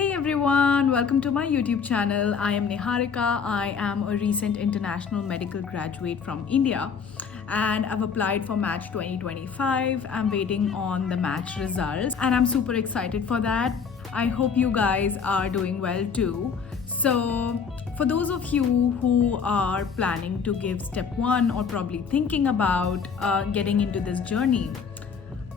Hey everyone, welcome to my YouTube channel. I am Niharika. I am a recent international medical graduate from India and I've applied for Match 2025. I'm waiting on the match results and I'm super excited for that. I hope you guys are doing well too. So, for those of you who are planning to give step one or probably thinking about getting into this journey,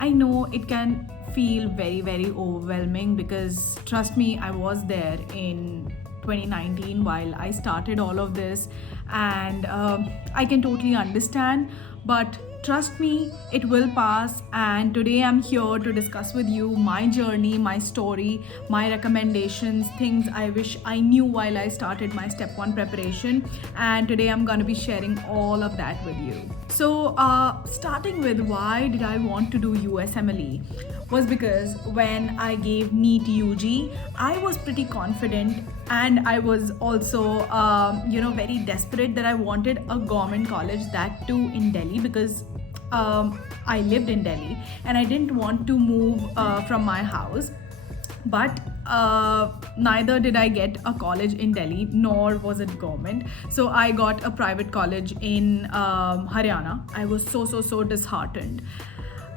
I know it can feel very overwhelming because trust me, I was there in 2019 while I started all of this, and I can totally understand. But trust me, it will pass. And today I'm here to discuss with you my journey, my story, my recommendations, things I wish I knew while I started my step one preparation. And today I'm going to be sharing all of that with you. So, starting with why did I want to do USMLE was because when I gave NEET UG, I was pretty confident and I was also, very desperate that I wanted a government college, that too in Delhi, because I lived in Delhi and I didn't want to move from my house. But neither did I get a college in Delhi, nor was it government. So I got a private college in Haryana. I was so disheartened.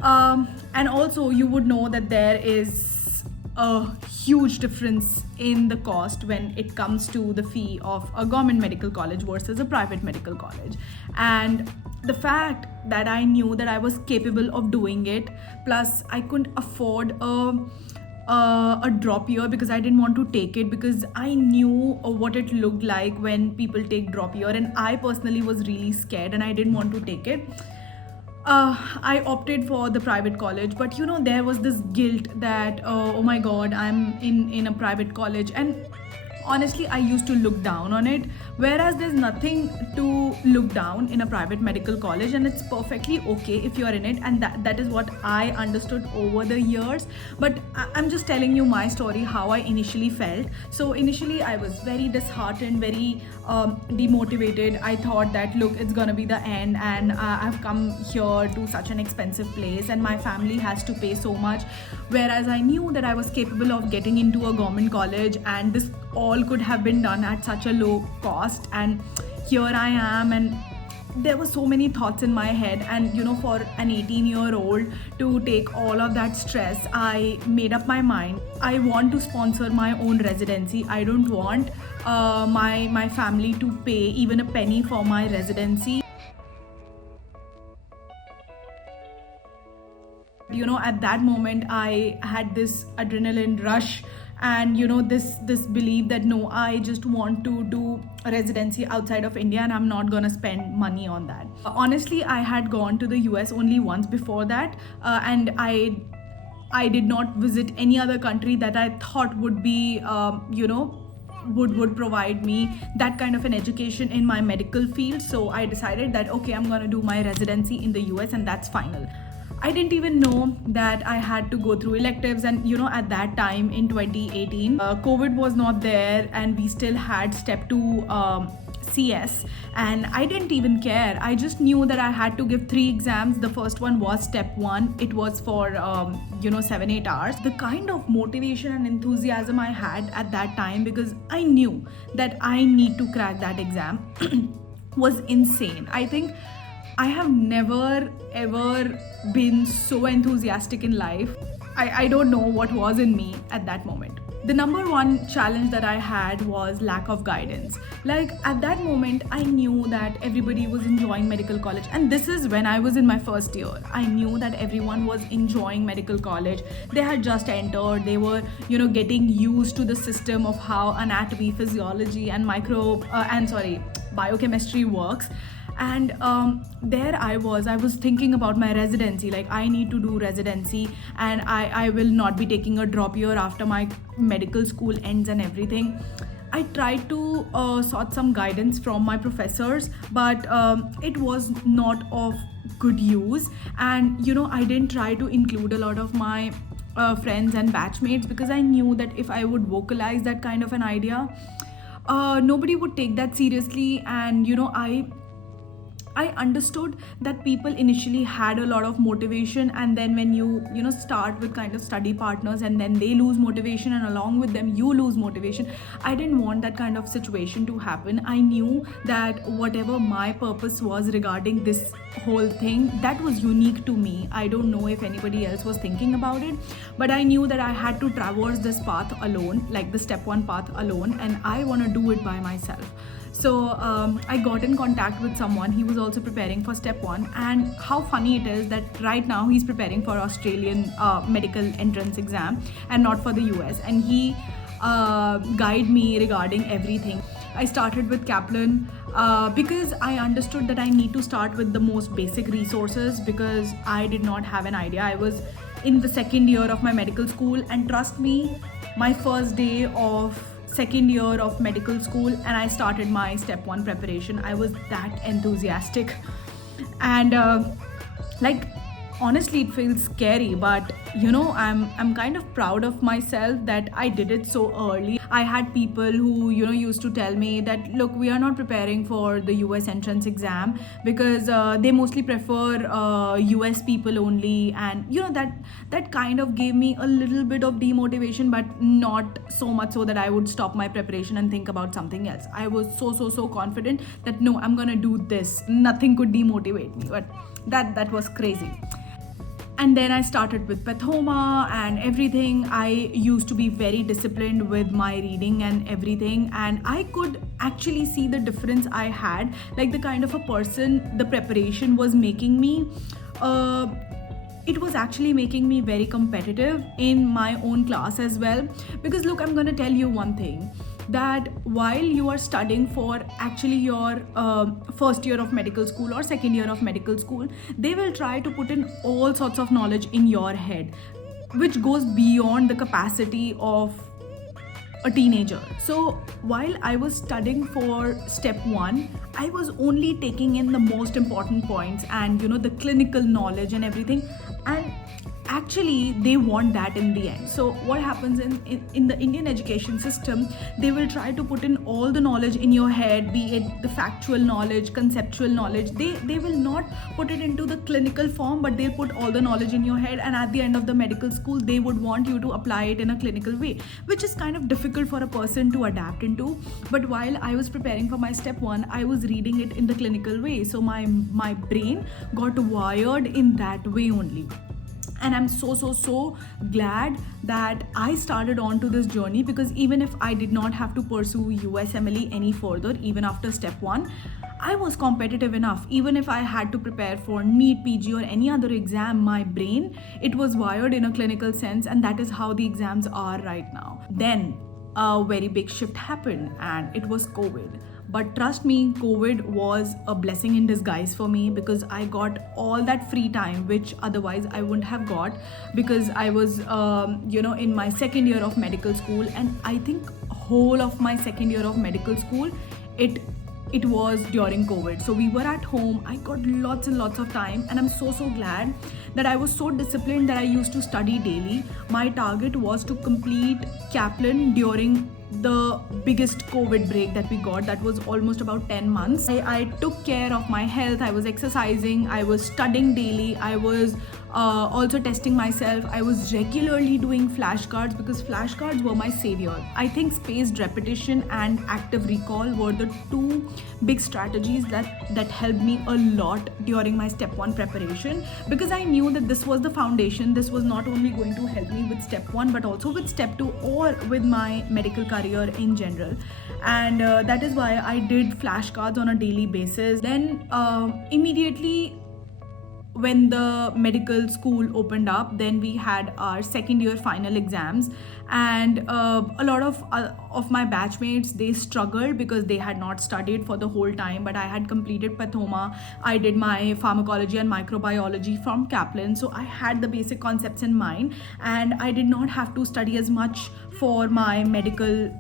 And also, you would know that there is a huge difference in the cost when it comes to the fee of a government medical college versus a private medical college. And the fact that I knew that I was capable of doing it, plus I couldn't afford a drop year because I didn't want to take it, because I knew what it looked like when people take drop year, and I personally was really scared and I didn't want to take it. I opted for the private college, but there was this guilt that oh my god, I'm in a private college, and honestly I used to look down on it, whereas there's nothing to look down in a private medical college, and it's perfectly okay if you're in it, and that is what I understood over the years. But I'm just telling you my story, how I initially felt. So initially I was very disheartened, very demotivated. I thought that look, it's gonna be the end, and I've come here to such an expensive place and my family has to pay so much, whereas I knew that I was capable of getting into a government college, and this all could have been done at such a low cost. And here I am, and there were so many thoughts in my head, and for an 18-year-old to take all of that stress, I made up my mind. I want to sponsor my own residency. I don't want my family to pay even a penny for my residency. At that moment I had this adrenaline rush, and this belief that no, I just want to do a residency outside of India and I'm not gonna spend money on that. Honestly, I had gone to the US only once before that, and I did not visit any other country that I thought would be would provide me that kind of an education in my medical field. So I decided that okay, I'm gonna do my residency in the US, and that's final. I didn't even know that I had to go through electives, and at that time in 2018, COVID was not there, and we still had step 2 CS, and I didn't even care. I just knew that I had to give 3 exams. The first one was step 1. It was for 7-8 hours. The kind of motivation and enthusiasm I had at that time, because I knew that I need to crack that exam, was insane. I think I have never ever been so enthusiastic in life. I don't know what was in me at that moment. The number one challenge that I had was lack of guidance. Like at that moment, I knew that everybody was enjoying medical college, and this is when I was in my first year. I knew that everyone was enjoying medical college. They had just entered, they were, getting used to the system of how anatomy, physiology, and biochemistry works. And there I was thinking about my residency. Like I need to do residency, and I will not be taking a drop year after my medical school ends and everything. I tried to sought some guidance from my professors, but it was not of good use. And I didn't try to include a lot of my friends and batchmates, because I knew that if I would vocalize that kind of an idea, nobody would take that seriously. And I understood that people initially had a lot of motivation, and then when you start with kind of study partners and then they lose motivation and along with them you lose motivation. I didn't want that kind of situation to happen. I knew that whatever my purpose was regarding this whole thing, that was unique to me. I don't know if anybody else was thinking about it, but I knew that I had to traverse this path alone, like the step one path alone, and I want to do it by myself. So I got in contact with someone. He was also preparing for step one, and how funny it is that right now he's preparing for Australian medical entrance exam and not for the US, and he guided me regarding everything. I started with Kaplan because I understood that I need to start with the most basic resources, because I did not have an idea. I was in the second year of my medical school, and trust me, my first day of second year of medical school and I started my step one preparation, I was that enthusiastic. And like, honestly, it feels scary, but I'm kind of proud of myself that I did it so early. I had people who used to tell me that, look, we are not preparing for the US entrance exam because they mostly prefer US people only, and that kind of gave me a little bit of demotivation, but not so much so that I would stop my preparation and think about something else. I was so confident that no, I'm gonna do this, nothing could demotivate me. But that was crazy. And then I started with Pathoma and everything. I used to be very disciplined with my reading and everything, and I could actually see the difference I had, like the kind of a person the preparation was making me. It was actually making me very competitive in my own class as well. Because look, I'm gonna tell you one thing, that while you are studying for actually your first year of medical school or second year of medical school, they will try to put in all sorts of knowledge in your head, which goes beyond the capacity of a teenager. So while I was studying for step one, I was only taking in the most important points and the clinical knowledge and everything, and actually they want that in the end. So what happens in the Indian education system, they will try to put in all the knowledge in your head, be it the factual knowledge, conceptual knowledge. They will not put it into the clinical form, but they'll put all the knowledge in your head, and at the end of the medical school they would want you to apply it in a clinical way, which is kind of difficult for a person to adapt into. But while I was preparing for my step one, I was reading it in the clinical way, so my brain got wired in that way only. And I'm so glad that I started on to this journey, because even if I did not have to pursue USMLE any further, even after step one, I was competitive enough. Even if I had to prepare for NEET, PG or any other exam, my brain, it was wired in a clinical sense, and that is how the exams are right now. Then a very big shift happened, and it was COVID. But trust me, COVID was a blessing in disguise for me, because I got all that free time which otherwise I wouldn't have got, because I was in my second year of medical school. And I think whole of my second year of medical school, it was during COVID. So we were at home, I got lots and lots of time, and I'm so glad that I was so disciplined that I used to study daily. My target was to complete Kaplan during the biggest COVID break that we got. That was almost about 10 months. I took care of my health. I was exercising, I was studying daily, I was also testing myself. I was regularly doing flashcards, because flashcards were my savior. I think spaced repetition and active recall were the two big strategies that helped me a lot during my step one preparation, because I knew that this was the foundation. This was not only going to help me with step one, but also with step two, or with my medical career in general. And that is why I did flashcards on a daily basis. Then immediately when the medical school opened up, then we had our second year final exams, and a lot of my batchmates, they struggled because they had not studied for the whole time. But I had completed Pathoma, I did my pharmacology and microbiology from Kaplan, so I had the basic concepts in mind, and I did not have to study as much for my medical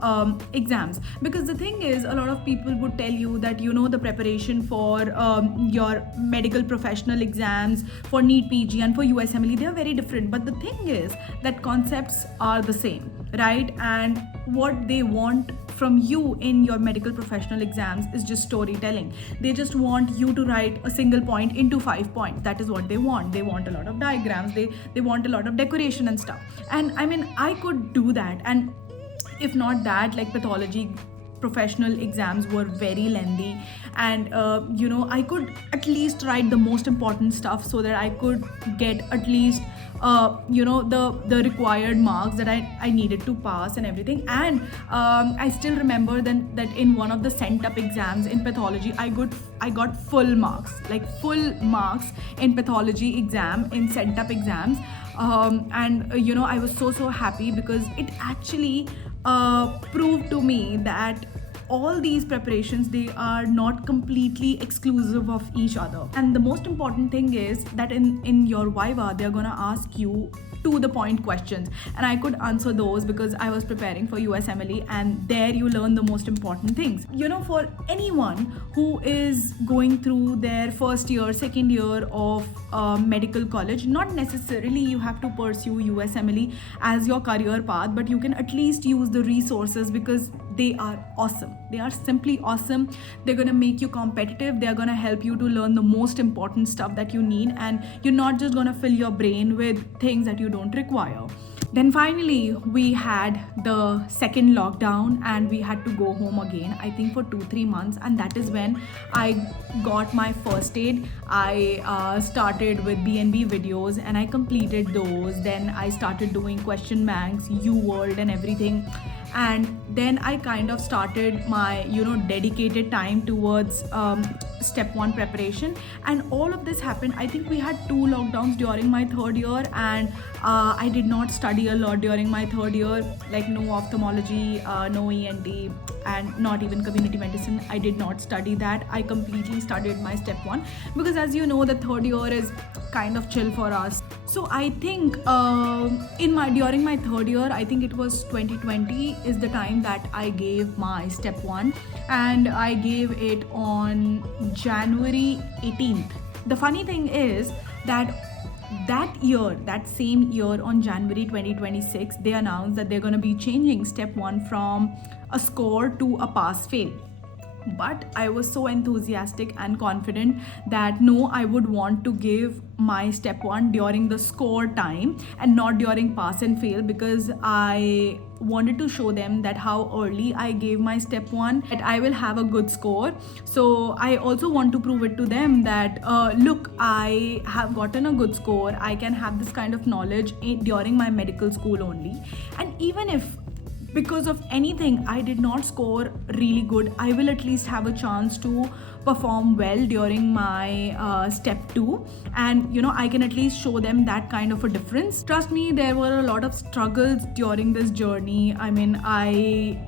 exams. Because the thing is, a lot of people would tell you that the preparation for your medical professional exams, for NEET, PG and for USMLE, they are very different. But the thing is that concepts are the same. right? And what they want from you in your medical professional exams is just storytelling. They just want you to write a single point into 5 points. That is what they want. They want a lot of diagrams, they want a lot of decoration and stuff. And I mean, I could do that. And if not that, like pathology professional exams were very lengthy, and I could at least write the most important stuff so that I could get at least the required marks that I needed to pass and everything. And I still remember that in one of the sent up exams in pathology, I got full marks, like full marks in pathology exam, in sent up exams. I was so happy, because it actually proved to me that all these preparations, they are not completely exclusive of each other. And the most important thing is that in your viva, they're gonna ask you to the point questions, and I could answer those because I was preparing for USMLE, and there you learn the most important things. For anyone who is going through their first year, second year of medical college, not necessarily you have to pursue USMLE as your career path, but you can at least use the resources, because they are awesome. They are simply awesome. They're gonna make you competitive. They're gonna help you to learn the most important stuff that you need, and you're not just gonna fill your brain with things that you don't require. Then finally, we had the second lockdown, and we had to go home again, I think for 2-3 months. And that is when I got my first aid. I started with BNB videos, and I completed those. Then I started doing question banks, UWorld and everything. And then I kind of started my dedicated time towards step 1 preparation. And all of this happened, I think we had 2 lockdowns during my third year, and I did not study a lot during my third year, like no ophthalmology, no ENT, and not even community medicine. I did not study that. I completely studied my step 1, because as you know, the third year is kind of chill for us. So I think during my third year, I think it was 2020 is the time that I gave my step 1, and I gave it on January 18th. The funny thing is that same year on January 2026, they announced that they're going to be changing step 1 from a score to a pass fail. But I was so enthusiastic and confident that no, I would want to give my step 1 during the score time and not during pass and fail, because I wanted to show them that how early I gave my step 1, that I will have a good score. So I also want to prove it to them that look, I have gotten a good score. I can have this kind of knowledge during my medical school only. And even if because of anything I did not score really good, I will at least have a chance to perform well during my step 2, and I can at least show them that kind of a difference. Trust me, there were a lot of struggles during this journey. I mean, I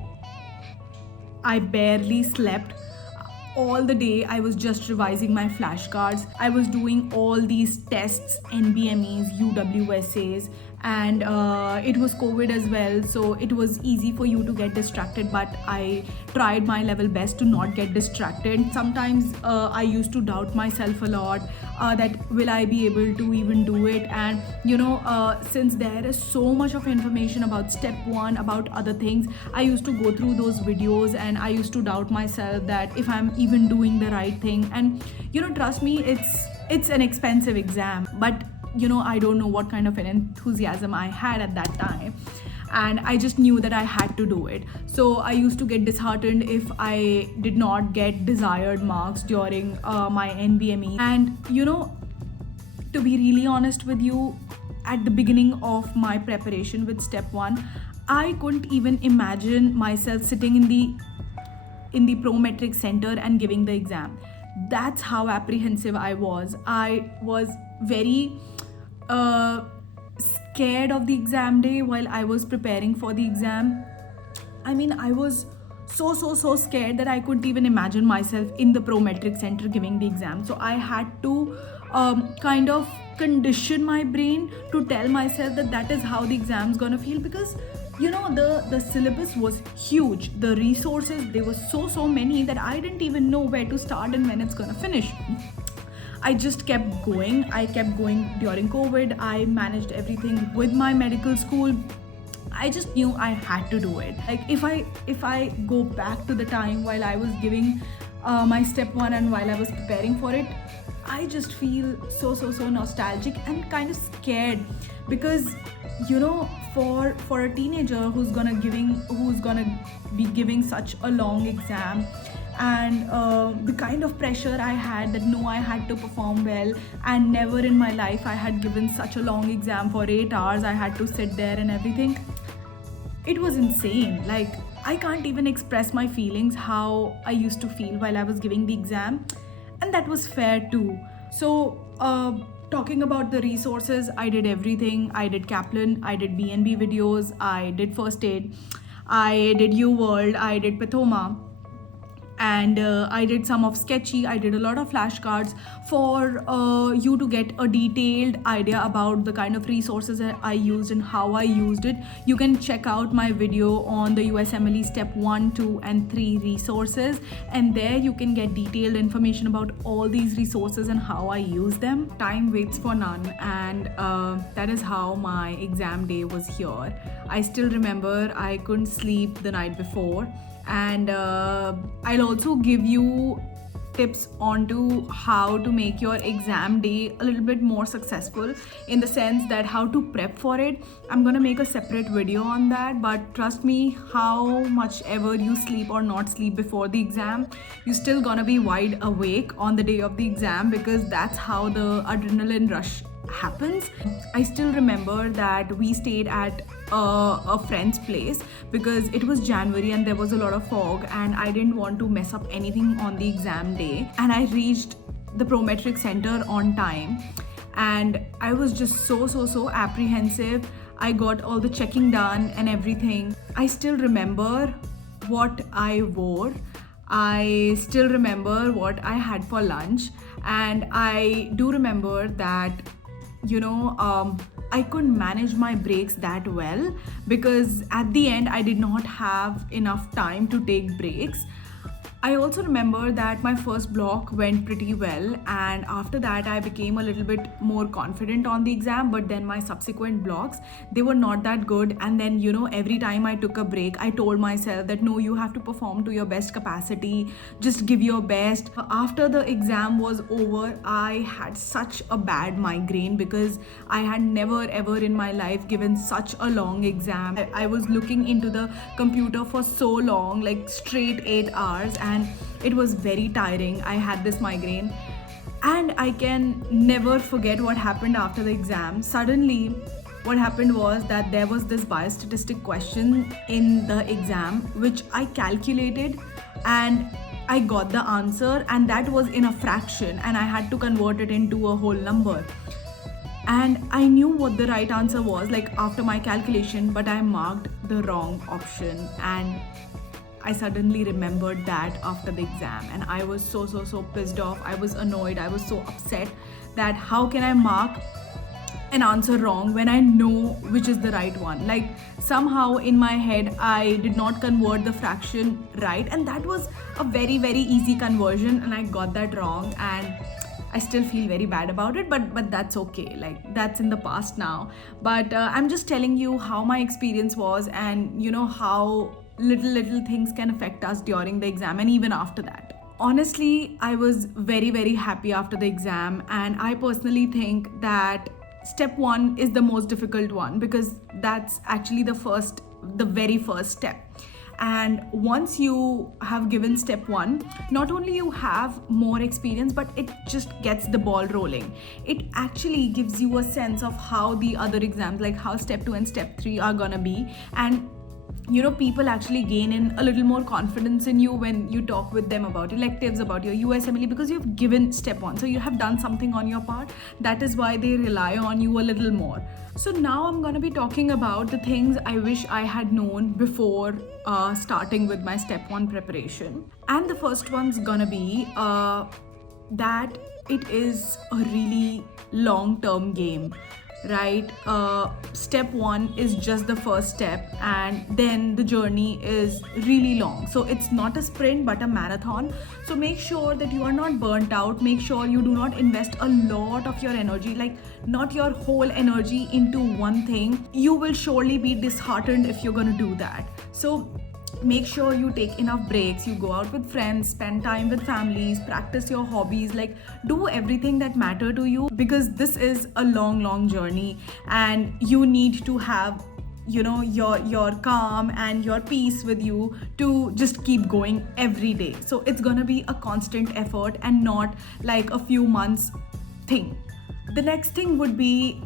barely slept all the day. I was just revising my flashcards. I was doing all these tests, NBMEs, UWSAs, and it was COVID as well, so it was easy for you to get distracted, but I tried my level best to not get distracted. Sometimes I used to doubt myself a lot, that will I be able to even do it. And since there is so much of information about step 1, about other things, I used to go through those videos, and I used to doubt myself that if I'm even doing the right thing. And trust me, it's an expensive exam, but I don't know what kind of an enthusiasm I had at that time, and I just knew that I had to do it. So I used to get disheartened if I did not get desired marks during my NBME. And to be really honest with you, at the beginning of my preparation with step 1, I couldn't even imagine myself sitting in the Prometric center and giving the exam. That's how apprehensive I was. I was very scared of the exam day while I was preparing for the exam. I mean, I was so scared that I couldn't even imagine myself in the Prometric center giving the exam. So I had to kind of condition my brain to tell myself that is how the exam's gonna feel, because the syllabus was huge. The resources, they were so many that I didn't even know where to start and when it's gonna finish. I just kept going. I kept going during COVID. I managed everything with my medical school. I just knew I had to do it. Like if I go back to the time while I was giving my step one and while I was preparing for it, I just feel so nostalgic and kind of scared, because for a teenager who's gonna be giving such a long exam, and the kind of pressure I had, that no, I had to perform well, and never in my life I had given such a long exam for 8 hours. I had to sit there and everything. It was insane. Like, I can't even express my feelings, how I used to feel while I was giving the exam, and that was fair too. So, talking about the resources, I did everything. I did Kaplan, I did BNB videos, I did first aid, I did UWorld, I did Pathoma, and I did some of Sketchy. I did a lot of flashcards for you to get a detailed idea about the kind of resources that I used and how I used it. You can check out my video on the USMLE step 1, 2 and 3 resources, and there you can get detailed information about all these resources and how I use them. Time waits for none, and that is how my exam day was here. I still remember I couldn't sleep the night before, and I'll also give you tips onto how to make your exam day a little bit more successful, in the sense that how to prep for it. I'm gonna make a separate video on that, but trust me, how much ever you sleep or not sleep before the exam, you're still gonna be wide awake on the day of the exam, because that's how the adrenaline rush happens. I still remember that we stayed at a friend's place, because it was January and there was a lot of fog, and I didn't want to mess up anything on the exam day. And I reached the Prometric Center on time, and I was just so apprehensive. I got all the checking done and everything. I still remember what I wore. I still remember what I had for lunch, and I do remember that I couldn't manage my breaks that well, because at the end I did not have enough time to take breaks. I also remember that my first block went pretty well, and after that I became a little bit more confident on the exam, but then my subsequent blocks, they were not that good. And then every time I took a break, I told myself that no, you have to perform to your best capacity, just give your best. After the exam was over, I had such a bad migraine, because I had never ever in my life given such a long exam. I was looking into the computer for so long, like straight 8 hours, and it was very tiring. I had this migraine, and I can never forget what happened after the exam. Suddenly, what happened was that there was this biostatistic question in the exam, which I calculated, and I got the answer, and that was in a fraction, and I had to convert it into a whole number. And I knew what the right answer was, like after my calculation, but I marked the wrong option, and I suddenly remembered that after the exam, and I was so pissed off. I was annoyed. I was so upset that how can I mark an answer wrong when I know which is the right one. Like, somehow in my head I did not convert the fraction right, and that was a very easy conversion, and I got that wrong, and I still feel very bad about it, but that's okay. Like, that's in the past now. But I'm just telling you how my experience was, and how little things can affect us during the exam and even after that. Honestly, I was very happy after the exam, and I personally think that step 1 is the most difficult one, because that's actually the very first step. And once you have given step 1, not only you have more experience, but it just gets the ball rolling. It actually gives you a sense of how the other exams, like how step 2 and step 3 are gonna be. And people actually gain in a little more confidence in you when you talk with them about electives, about your USMLE, because you've given step 1. So you have done something on your part. That is why they rely on you a little more. So now I'm going to be talking about the things I wish I had known before starting with my step 1 preparation. And the first one's going to be that it is a really long-term game. right? Step one is just the first step, and then the journey is really long. So it's not a sprint but a marathon. So make sure that you are not burnt out. Make sure you do not invest a lot of your energy, like not your whole energy, into one thing. You will surely be disheartened if you're going to do that. So make sure you take enough breaks, you go out with friends, spend time with families, practice your hobbies, like do everything that matter to you, because this is a long journey and you need to have, you know, your calm and your peace with you to just keep going every day. So it's gonna be a constant effort and not like a few months thing. The next thing would be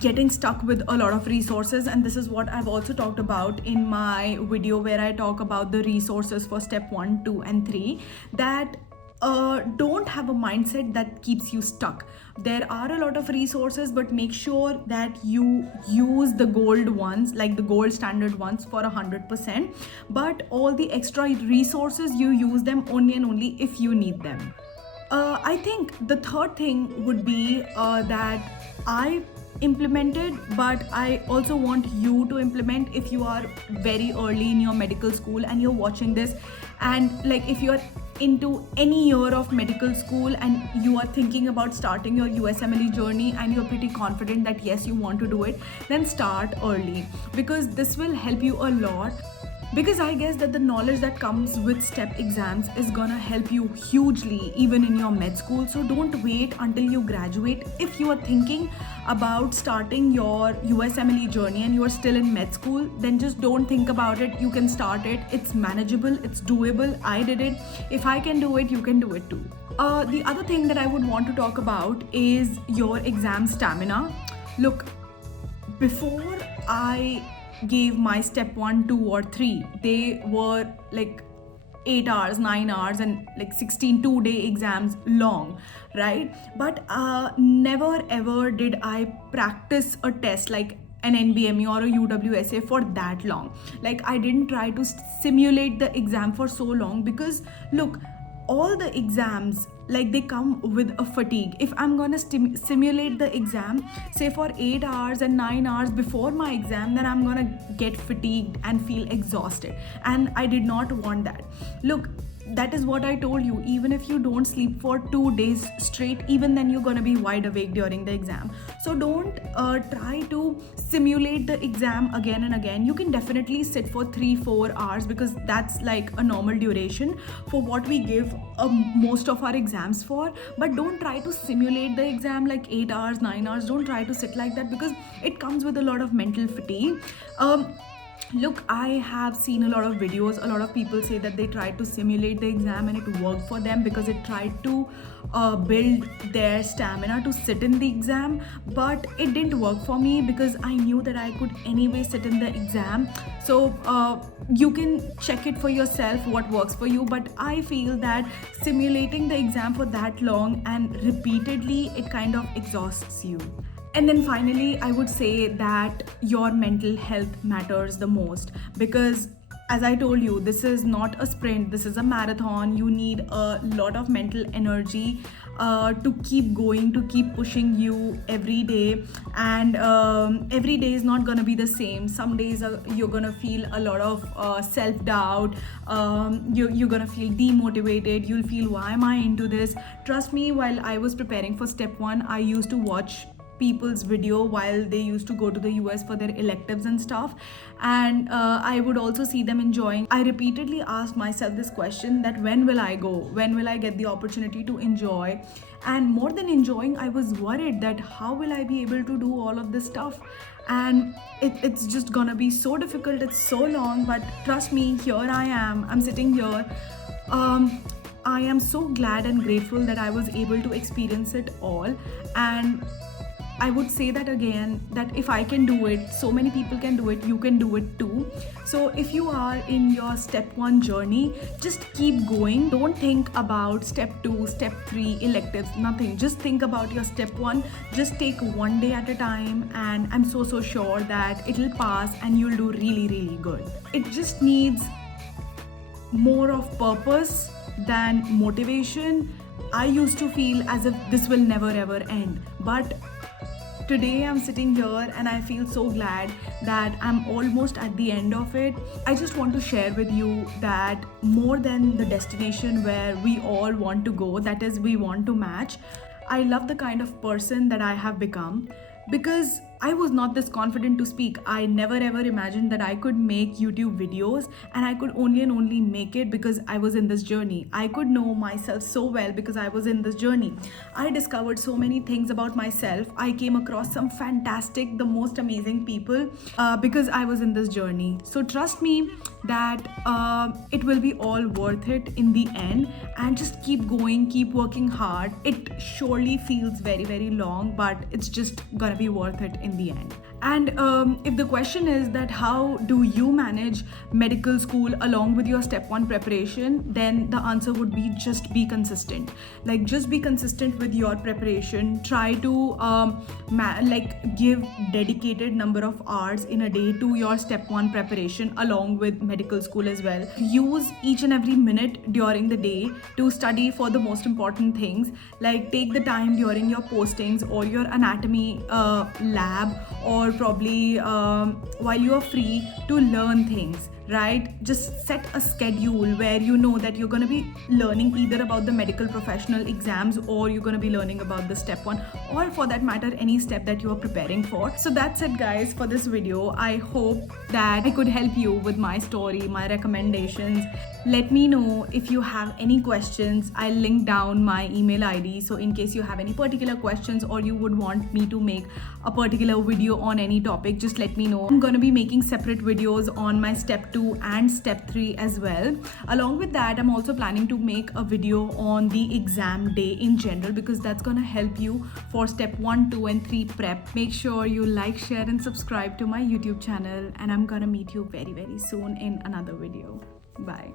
getting stuck with a lot of resources, and this is what I've also talked about in my video where I talk about the resources for step 1, 2 and 3, that don't have a mindset that keeps you stuck. There are a lot of resources, but make sure that you use the gold ones, like the gold standard ones, for 100%. But all the extra resources, you use them only and only if you need them. I think the third thing would be that I implemented, but I also want you to implement if you are very early in your medical school and you're watching this, and like if you're into any year of medical school and you are thinking about starting your USMLE journey and you're pretty confident that yes, you want to do it, then start early, because this will help you a lot. Because I guess that the knowledge that comes with STEP exams is gonna help you hugely even in your med school. So don't wait until you graduate. If you are thinking about starting your USMLE journey and you are still in med school, then just don't think about it. You can start it. It's manageable, it's doable. I did it. If I can do it, you can do it too. The other thing that I would want to talk about is your exam stamina. Look, before I gave my step 1, 2 or 3, they were like 8 hours, 9 hours and like 16 2-day exams long, right? But never ever did I practice a test like an NBME or a UWSA for that long. Like I didn't try to simulate the exam for so long, because look, all the exams, like they come with a fatigue. If I'm gonna simulate the exam, say for 8 hours and 9 hours before my exam, then I'm gonna get fatigued and feel exhausted, and I did not want that. Look, that is what I told you. Even if you don't sleep for 2 days straight, even then you're gonna be wide awake during the exam. So don't try to simulate the exam again and again. You can definitely sit for 3-4 hours, because that's like a normal duration for what we give most of our exams for. But don't try to simulate the exam like 8 hours, 9 hours. Don't try to sit like that, because it comes with a lot of mental fatigue. Look, I have seen a lot of videos. A lot of people say that they tried to simulate the exam and it worked for them because it tried to build their stamina to sit in the exam. But it didn't work for me, because I knew that I could anyway sit in the exam. So you can check it for yourself what works for you. But I feel that simulating the exam for that long and repeatedly, it kind of exhausts you. And then finally, I would say that your mental health matters the most, because as I told you, this is not a sprint, this is a marathon. You need a lot of mental energy to keep going, to keep pushing you every day. And every day is not going to be the same. Some days you're going to feel a lot of self-doubt. You're going to feel demotivated. You'll feel, why am I into this? Trust me, while I was preparing for step 1, I used to watch people's video while they used to go to the US for their electives and stuff, and I would also see them enjoying. I repeatedly asked myself this question, that when will I go, when will I get the opportunity to enjoy? And more than enjoying, I was worried that how will I be able to do all of this stuff, and it's just gonna be so difficult, it's so long. But trust me, here I'm sitting here. I am so glad and grateful that I was able to experience it all. And I would say that again, that if I can do it, so many people can do it, you can do it too. So if you are in your step 1 journey, just keep going. Don't think about step 2, step 3, electives, nothing. Just think about your step 1. Just take one day at a time, and I'm so sure that it'll pass and you'll do really good. It just needs more of purpose than motivation. I used to feel as if this will never ever end, but today I'm sitting here and I feel so glad that I'm almost at the end of it. I just want to share with you that more than the destination where we all want to go, that is, we want to match, I love the kind of person that I have become because I was not this confident to speak. I never ever imagined that I could make YouTube videos, and I could only and only make it because I was in this journey. I could know myself so well because I was in this journey. I discovered so many things about myself. I came across some fantastic, the most amazing people because I was in this journey. So trust me that it will be all worth it in the end, and just keep going, keep working hard. It surely feels very, very long, but it's just gonna be worth it in the end. And if the question is that how do you manage medical school along with your step 1 preparation, then the answer would be just be consistent. Like, just be consistent with your preparation. Try to give dedicated number of hours in a day to your step 1 preparation along with medical school as well. Use each and every minute during the day to study for the most important things. Like, take the time during your postings or your anatomy lab, or probably while you are free, to learn things, right? Just set a schedule where you know that you're going to be learning either about the medical professional exams, or you're going to be learning about the step 1, or for that matter any step that you are preparing for. So that's it, guys, for this video. I hope that I could help you with my story, my recommendations. Let me know if you have any questions. I'll link down my email ID, so in case you have any particular questions or you would want me to make a particular video on any topic, just let me know. I'm going to be making separate videos on my step 2 and step 3 as well. Along with that, I'm also planning to make a video on the exam day in general, because that's going to help you for step 1, 2 and 3 prep. Make sure you like, share and subscribe to my YouTube channel, and I'm gonna meet you very, very soon in another video. Bye.